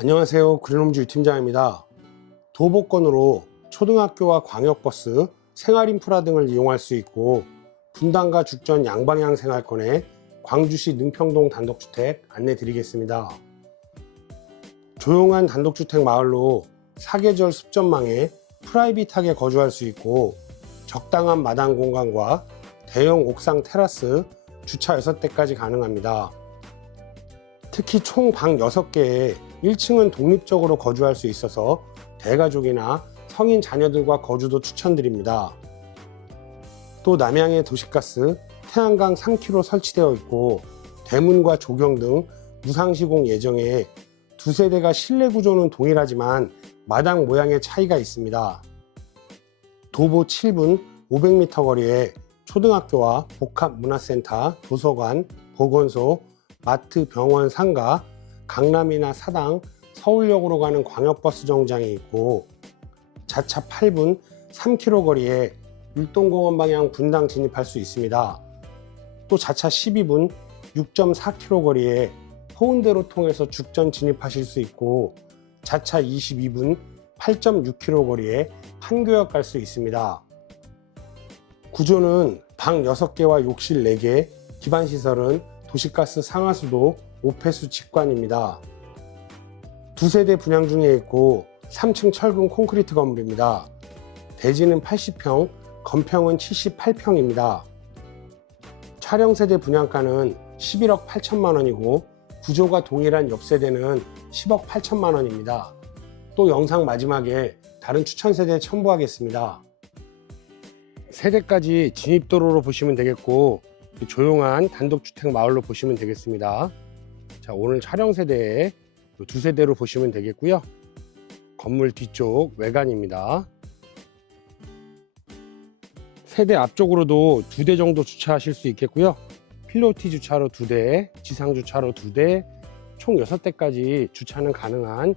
안녕하세요. 그린홈즈 유팀장입니다. 도보권으로 초등학교와 광역버스, 생활인프라 등을 이용할 수 있고 분당과 죽전 양방향 생활권에 광주시 능평동 단독주택 안내 드리겠습니다. 조용한 단독주택 마을로 사계절 습전망에 프라이빗하게 거주할 수 있고 적당한 마당 공간과 대형 옥상 테라스, 주차 6대까지 가능합니다. 특히 총 방 6개에 1층은 독립적으로 거주할 수 있어서 대가족이나 성인 자녀들과 거주도 추천드립니다. 또 남양의 도시가스, 태양광 3km 설치되어 있고 대문과 조경 등 무상 시공 예정에 두 세대가 실내 구조는 동일하지만 마당 모양의 차이가 있습니다. 도보 7분 500m 거리에 초등학교와 복합문화센터, 도서관, 보건소, 마트, 병원, 상가, 강남이나 사당, 서울역으로 가는 광역버스 정장이 있고 자차 8분 3km 거리에 율동공원 방향 분당 진입할 수 있습니다. 또 자차 12분 6.4km 거리에 호운대로 통해서 죽전 진입하실 수 있고 자차 22분 8.6km 거리에 판교역 갈 수 있습니다. 구조는 방 6개와 욕실 4개, 기반시설은 도시가스 상하수도, 오폐수 직관입니다. 두 세 대 분양 중에 있고 3층 철근 콘크리트 건물입니다. 대지는 80평, 건평은 78평입니다. 촬영 세대 분양가는 11억 8천만 원이고 구조가 동일한 옆 세대는 10억 8천만 원입니다. 또 영상 마지막에 다른 추천 세대 첨부하겠습니다. 세대까지 진입도로로 보시면 되겠고 조용한 단독주택 마을로 보시면 되겠습니다. 자, 오늘 촬영 세대에 두 세대로 보시면 되겠고요. 건물 뒤쪽 외관입니다. 세대 앞쪽으로도 두 대 정도 주차하실 수 있겠고요. 필로티 주차로 두 대, 지상 주차로 두 대, 총 여섯 대까지 주차는 가능한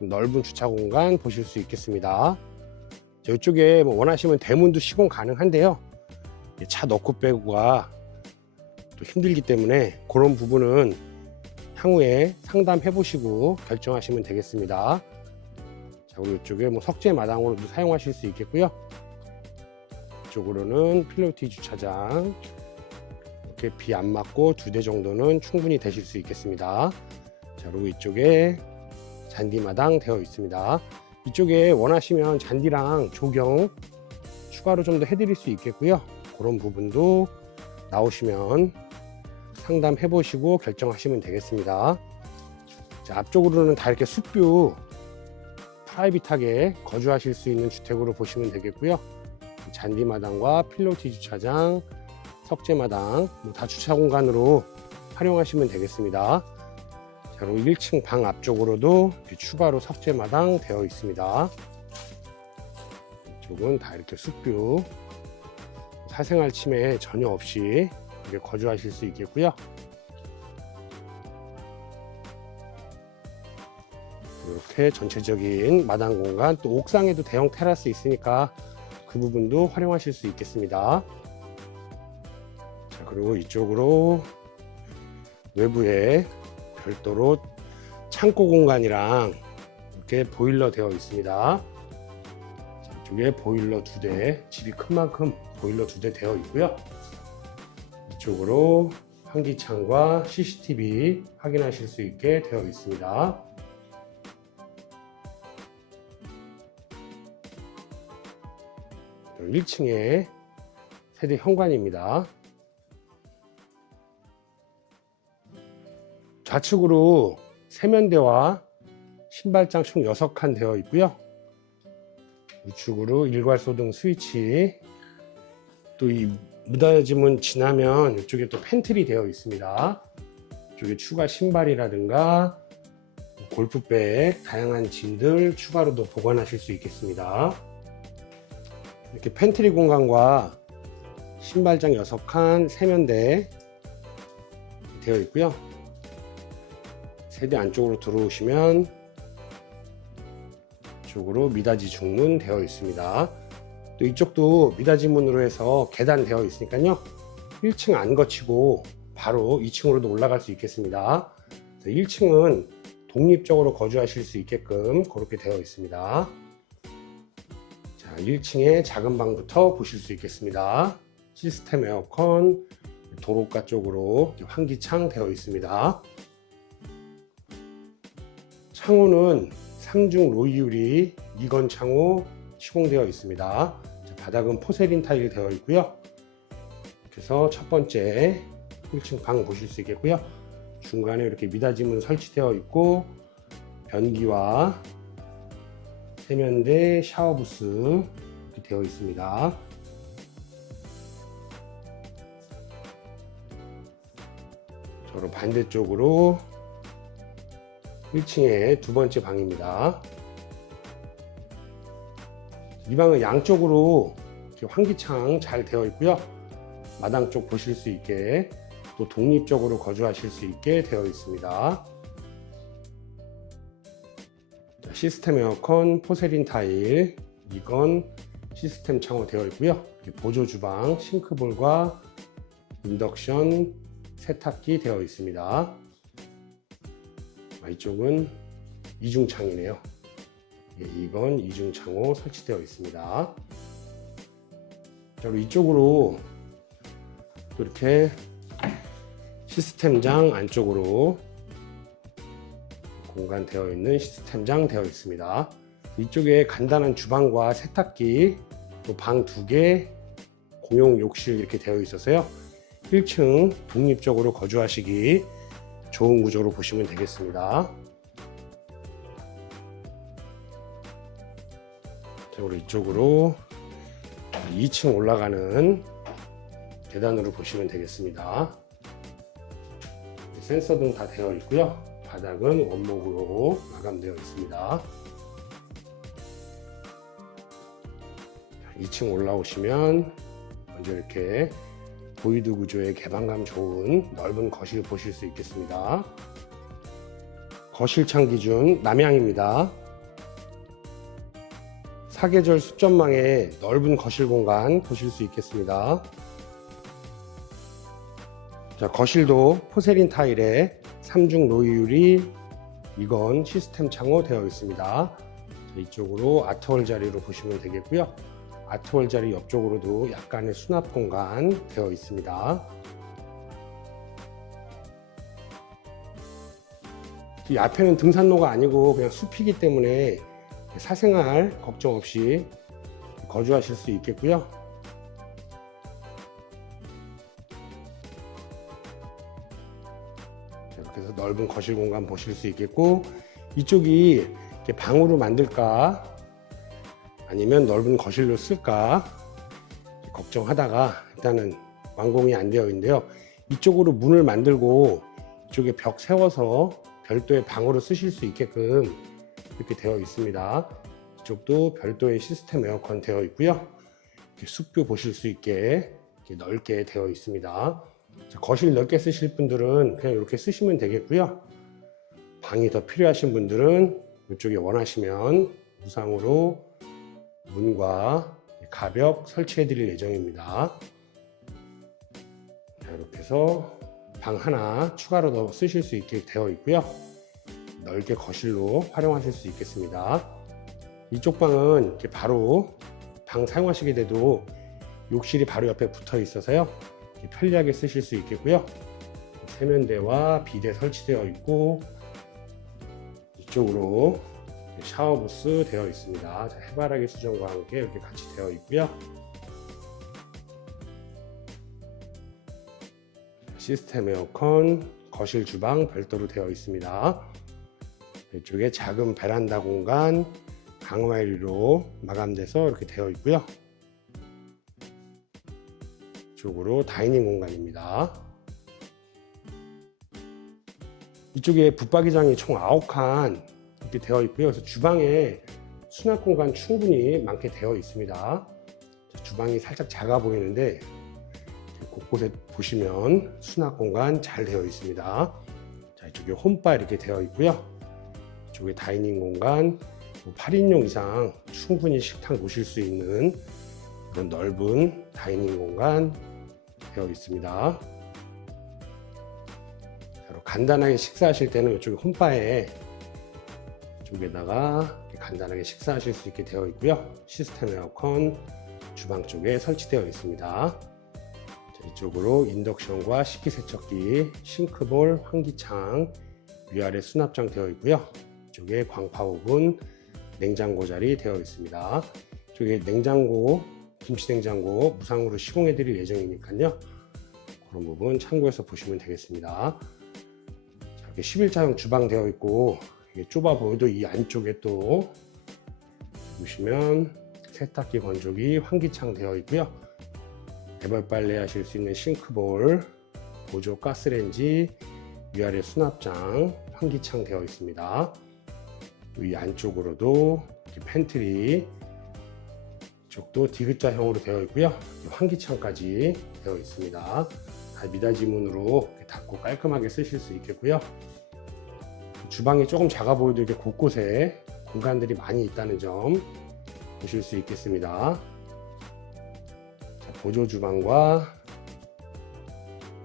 넓은 주차 공간 보실 수 있겠습니다. 자, 이쪽에 뭐 원하시면 대문도 시공 가능한데요. 차 넣고 빼고가 또 힘들기 때문에 그런 부분은 향후에 상담해 보시고 결정하시면 되겠습니다. 자, 그리고 이쪽에 뭐 석재 마당으로도 사용하실 수 있겠고요. 이쪽으로는 필로티 주차장 이렇게 비 안 맞고 두 대 정도는 충분히 되실 수 있겠습니다. 자, 그리고 이쪽에 잔디마당 되어 있습니다. 이쪽에 원하시면 잔디랑 조경 추가로 좀 더 해드릴 수 있겠고요. 그런 부분도 나오시면 상담해 보시고 결정하시면 되겠습니다. 자, 앞쪽으로는 다 이렇게 숲뷰 프라이빗하게 거주하실 수 있는 주택으로 보시면 되겠고요. 잔디마당과 필로티 주차장, 석재마당 뭐 다 주차 공간으로 활용하시면 되겠습니다. 자, 그리고 1층 방 앞쪽으로도 추가로 석재마당 되어 있습니다. 이쪽은 다 이렇게 숲뷰 사생활 침해 전혀 없이 이렇게 거주하실 수 있겠고요. 이렇게 전체적인 마당 공간 또 옥상에도 대형 테라스 있으니까 그 부분도 활용하실 수 있겠습니다. 자, 그리고 이쪽으로 외부에 별도로 창고 공간이랑 이렇게 보일러 되어 있습니다. 자, 이쪽에 보일러 두 대, 집이 큰 만큼 보일러 두 대 되어 있고요. 이쪽으로 환기창과 CCTV 확인하실 수 있게 되어 있습니다. 또 1층에 세대 현관입니다. 좌측으로 세면대와 신발장 총 6칸 되어 있고요. 우측으로 일괄소등 스위치 또이 무다짐은 지나면 이쪽에 또 팬트리 되어 있습니다. 이쪽에 추가 신발이라든가 골프백, 다양한 짐들 추가로도 보관하실 수 있겠습니다. 이렇게 팬트리 공간과 신발장 6칸, 세면대 되어 있고요. 세대 안쪽으로 들어오시면 이쪽으로 미닫이 중문 되어 있습니다. 또 이쪽도 미닫이 문으로 해서 계단 되어 있으니까요. 1층 안 거치고 바로 2층으로도 올라갈 수 있겠습니다. 1층은 독립적으로 거주하실 수 있게끔 그렇게 되어 있습니다. 자, 1층에 작은 방부터 보실 수 있겠습니다. 시스템 에어컨, 도로가 쪽으로 환기창 되어 있습니다. 창호는 3중 로이유리 이건 창호 시공되어 있습니다. 자, 바닥은 포세린 타일 되어 있고요. 그래서 첫 번째 1층 방 보실 수 있겠고요. 중간에 이렇게 미닫이문 설치되어 있고 변기와 세면대 샤워 부스 이렇게 되어 있습니다. 저로 반대쪽으로 1층에 두 번째 방입니다. 이 방은 양쪽으로 환기창 잘 되어 있고요. 마당 쪽 보실 수 있게 또 독립적으로 거주하실 수 있게 되어 있습니다. 자, 시스템 에어컨, 포세린 타일, 이건 시스템 창호 되어 있고요. 보조 주방, 싱크볼과 인덕션, 세탁기 되어 있습니다. 아, 이쪽은 이중창이네요. 예, 이건 이중 창호 설치되어 있습니다. 자, 이쪽으로 또 이렇게 시스템장 안쪽으로 공간 되어 있는 시스템장 되어 있습니다. 이쪽에 간단한 주방과 세탁기, 또 방 두 개, 공용 욕실 이렇게 되어 있어서요. 1층 독립적으로 거주하시기 좋은 구조로 보시면 되겠습니다. 그리고 이쪽으로 2층 올라가는 계단으로 보시면 되겠습니다. 센서 등 다 되어 있고요. 바닥은 원목으로 마감되어 있습니다. 2층 올라오시면 먼저 이렇게 보이드 구조의 개방감 좋은 넓은 거실 보실 수 있겠습니다. 거실 창 기준 남향입니다. 사계절 숫점망의 넓은 거실 공간 보실 수 있겠습니다. 자, 거실도 포세린 타일에 3중 로이유리 이건 시스템 창호 되어 있습니다. 자, 이쪽으로 아트월 자리로 보시면 되겠고요. 아트월 자리 옆쪽으로도 약간의 수납 공간 되어 있습니다. 이 앞에는 등산로가 아니고 그냥 숲이기 때문에 사생활 걱정 없이 거주하실 수 있겠고요. 자, 이렇게 해서 넓은 거실 공간 보실 수 있겠고 이쪽이 방으로 만들까 아니면 넓은 거실로 쓸까 걱정하다가 일단은 완공이 안 되어 있는데요. 이쪽으로 문을 만들고 이쪽에 벽 세워서 별도의 방으로 쓰실 수 있게끔 이렇게 되어 있습니다. 이쪽도 별도의 시스템 에어컨 되어 있고요. 숲뷰 보실 수 있게 넓게 되어 있습니다. 자, 거실 넓게 쓰실 분들은 그냥 이렇게 쓰시면 되겠고요. 방이 더 필요하신 분들은 이쪽에 원하시면 무상으로 문과 가벽 설치해 드릴 예정입니다. 자, 이렇게 해서 방 하나 추가로 더 쓰실 수 있게 되어 있고요. 넓게 거실로 활용하실 수 있겠습니다. 이쪽 방은 이렇게 바로 방 사용하시게 돼도 욕실이 바로 옆에 붙어 있어서요. 편리하게 쓰실 수 있겠고요. 세면대와 비대 설치되어 있고 이쪽으로 샤워부스 되어 있습니다. 자, 해바라기 수정과 함께 이렇게 같이 되어 있고요. 시스템 에어컨, 거실 주방 별도로 되어 있습니다. 이쪽에 작은 베란다 공간, 강화 유리로 마감돼서 이렇게 되어 있고요. 이쪽으로 다이닝 공간입니다. 이쪽에 붙박이장이 총 9칸 이렇게 되어 있고요. 그래서 주방에 수납 공간 충분히 많게 되어 있습니다. 자, 주방이 살짝 작아 보이는데 곳곳에 보시면 수납 공간 잘 되어 있습니다. 자, 이쪽에 홈바 이렇게 되어 있고요. 이쪽에 다이닝 공간 8인용 이상 충분히 식탁 놓으실 수 있는 그런 넓은 다이닝 공간 되어 있습니다. 자, 간단하게 식사하실 때는 이쪽에 홈바에 쪽에다가 간단하게 식사하실 수 있게 되어 있고요. 시스템 에어컨 주방 쪽에 설치되어 있습니다. 자, 이쪽으로 인덕션과 식기세척기, 싱크볼, 환기창, 위아래 수납장 되어 있고요. 이쪽에 광파 오븐, 냉장고 자리 되어 있습니다. 이쪽에 냉장고, 김치 냉장고 무상으로 시공해 드릴 예정이니까요. 그런 부분 참고해서 보시면 되겠습니다. 자, 이렇게 11자형 주방 되어 있고 좁아 보여도 이 안쪽에 또 보시면 세탁기 건조기 환기창 되어 있고요. 애벌 빨래 하실 수 있는 싱크볼, 보조 가스레인지, 위아래 수납장, 환기창 되어 있습니다. 이 안쪽으로도 팬트리 쪽도 디귿자형으로 되어 있고요. 환기창까지 되어 있습니다. 다 미닫이 문으로 닫고 깔끔하게 쓰실 수 있겠고요. 주방이 조금 작아 보여도 이렇게 곳곳에 공간들이 많이 있다는 점 보실 수 있겠습니다. 자, 보조 주방과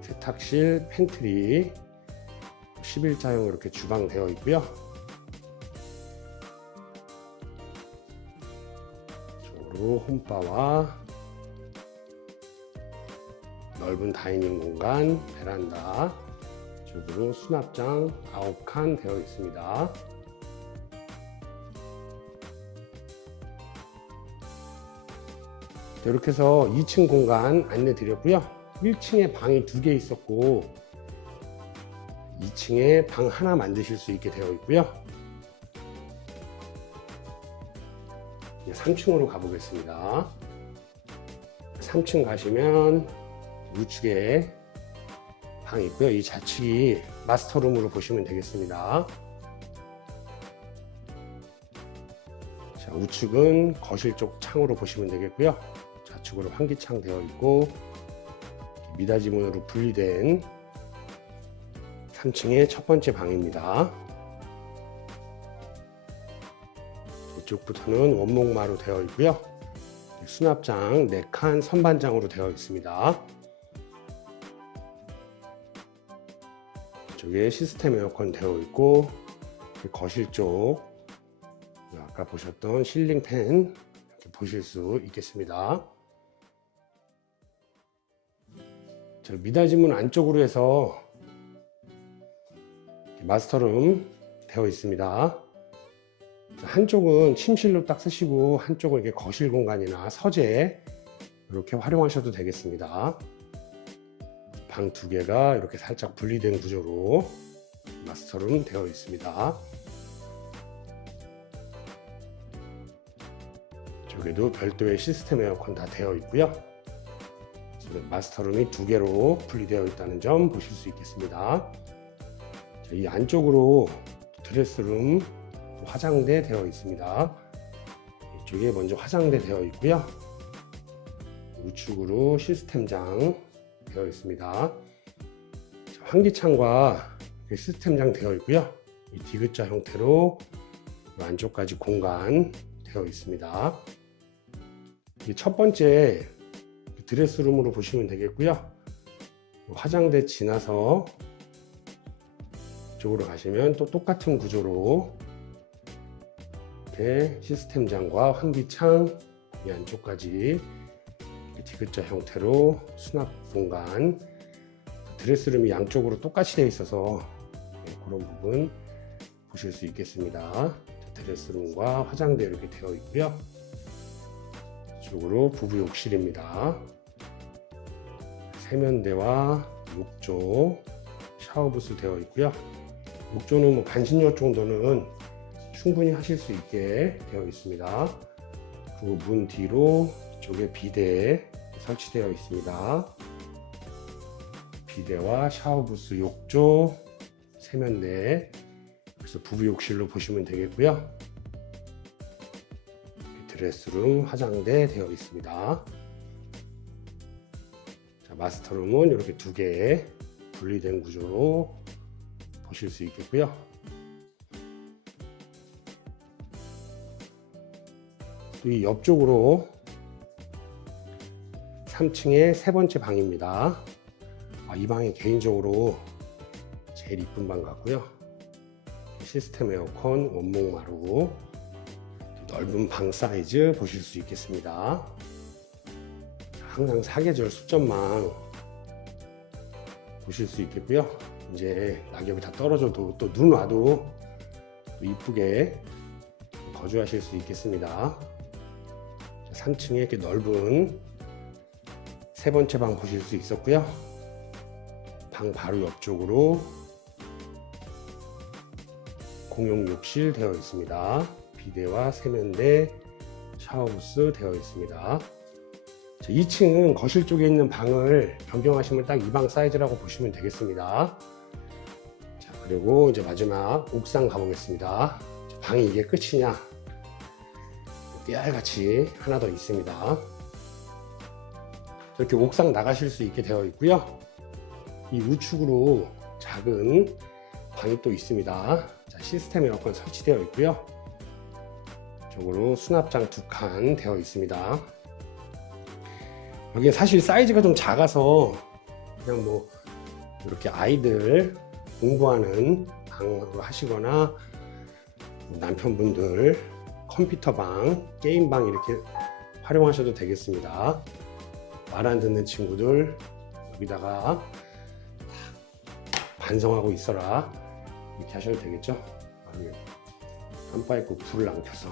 세탁실, 팬트리 11자형 이렇게 주방 되어 있고요. 홈바와 넓은 다이닝 공간, 베란다 쪽으로 수납장 9칸 되어 있습니다. 이렇게 해서 2층 공간 안내 드렸고요. 1층에 방이 두 개 있었고 2층에 방 하나 만드실 수 있게 되어 있고요. 3층으로 가보겠습니다. 3층 가시면 우측에 방 있고요. 이 좌측이 마스터룸으로 보시면 되겠습니다. 자, 우측은 거실 쪽 창으로 보시면 되겠고요. 좌측으로 환기창 되어 있고 미닫이 문으로 분리된 3층의 첫 번째 방입니다. 이쪽부터는 원목마로 되어 있고요. 수납장 4칸 선반장으로 되어 있습니다. 이쪽에 시스템 에어컨 되어 있고 거실 쪽 아까 보셨던 실링 팬 보실 수 있겠습니다. 저 미닫이문 안쪽으로 해서 마스터룸 되어 있습니다. 한쪽은 침실로 딱 쓰시고 한쪽은 이렇게 거실 공간이나 서재 이렇게 활용하셔도 되겠습니다. 방 두 개가 이렇게 살짝 분리된 구조로 마스터룸 되어 있습니다. 저기도 별도의 시스템 에어컨 다 되어 있고요. 마스터룸이 두 개로 분리되어 있다는 점 보실 수 있겠습니다. 자, 이 안쪽으로 드레스룸 화장대 되어 있습니다. 이쪽에 먼저 화장대 되어 있고요. 우측으로 시스템장 되어 있습니다. 환기창과 시스템장 되어 있고요. 이 디귿자 형태로 안쪽까지 공간 되어 있습니다. 첫 번째 드레스룸으로 보시면 되겠고요. 화장대 지나서 이쪽으로 가시면 또 똑같은 구조로 이렇게 시스템장과 환기창 이 안쪽까지 디귿자 형태로 수납 공간 드레스룸이 양쪽으로 똑같이 되어 있어서 네, 그런 부분 보실 수 있겠습니다. 드레스룸과 화장대 이렇게 되어 있고요. 이쪽으로 부부 욕실입니다. 세면대와 욕조, 샤워부스 되어 있고요. 욕조는 뭐 반신욕 정도는 충분히 하실 수 있게 되어 있습니다. 그리고 문 뒤로 이쪽에 비대 설치되어 있습니다. 비대와 샤워부스 욕조, 세면대 그래서 부부 욕실로 보시면 되겠고요. 드레스룸, 화장대 되어 있습니다. 자, 마스터룸은 이렇게 두개 분리된 구조로 보실 수 있겠고요. 이 옆쪽으로 3층의 세 번째 방입니다. 아, 이 방이 개인적으로 제일 이쁜 방 같고요. 시스템 에어컨 원목 마루 넓은 방 사이즈 보실 수 있겠습니다. 항상 사계절 숫점망 보실 수 있겠고요. 이제 낙엽이 다 떨어져도 또 눈 와도 또 이쁘게 거주하실 수 있겠습니다. 3층에 이렇게 넓은 세 번째 방 보실 수 있었고요. 방 바로 옆쪽으로 공용 욕실 되어 있습니다. 비데와 세면대, 샤워부스 되어 있습니다. 2층은 거실 쪽에 있는 방을 변경하시면 딱 이 방 사이즈라고 보시면 되겠습니다. 자, 그리고 이제 마지막 옥상 가보겠습니다. 방이 이게 끝이냐? 깨알같이 하나 더 있습니다. 이렇게 옥상 나가실 수 있게 되어 있고요. 이 우측으로 작은 방이 또 있습니다. 자, 시스템 에어컨 설치되어 있고요. 쪽으로 수납장 두 칸 되어 있습니다. 여기 사실 사이즈가 좀 작아서 그냥 뭐 이렇게 아이들 공부하는 방으로 하시거나 남편분들 컴퓨터방, 게임방 이렇게 활용하셔도 되겠습니다. 말 안 듣는 친구들 여기다가 반성하고 있어라 이렇게 하셔도 되겠죠. 깜빡이고 불을 안 켜서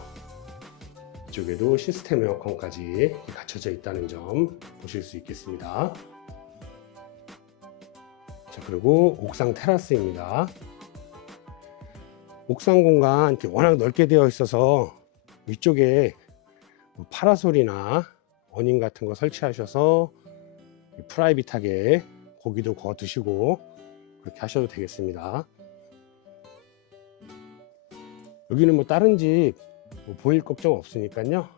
이쪽에도 시스템 에어컨까지 갖춰져 있다는 점 보실 수 있겠습니다. 자 그리고 옥상 테라스입니다. 옥상 공간 이렇게 워낙 넓게 되어 있어서 위쪽에 뭐 파라솔이나 어닝 같은 거 설치하셔서 프라이빗하게 고기도 구워 드시고 그렇게 하셔도 되겠습니다. 여기는 뭐 다른 집뭐 보일 걱정 없으니까요.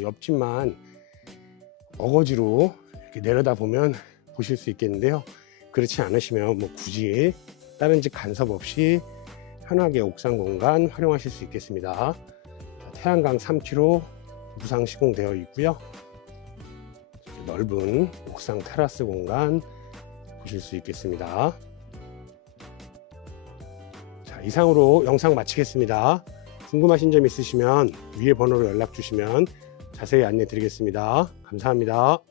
옆집만 어거지로 이렇게 내려다 보면 보실 수 있겠는데요. 그렇지 않으시면 뭐 굳이 다른 집 간섭 없이 편하게 옥상 공간 활용하실 수 있겠습니다. 태양광 3km 무상 시공되어 있고요. 넓은 옥상 테라스 공간 보실 수 있겠습니다. 자, 이상으로 영상 마치겠습니다. 궁금하신 점 있으시면 위에 번호로 연락 주시면 자세히 안내 드리겠습니다. 감사합니다.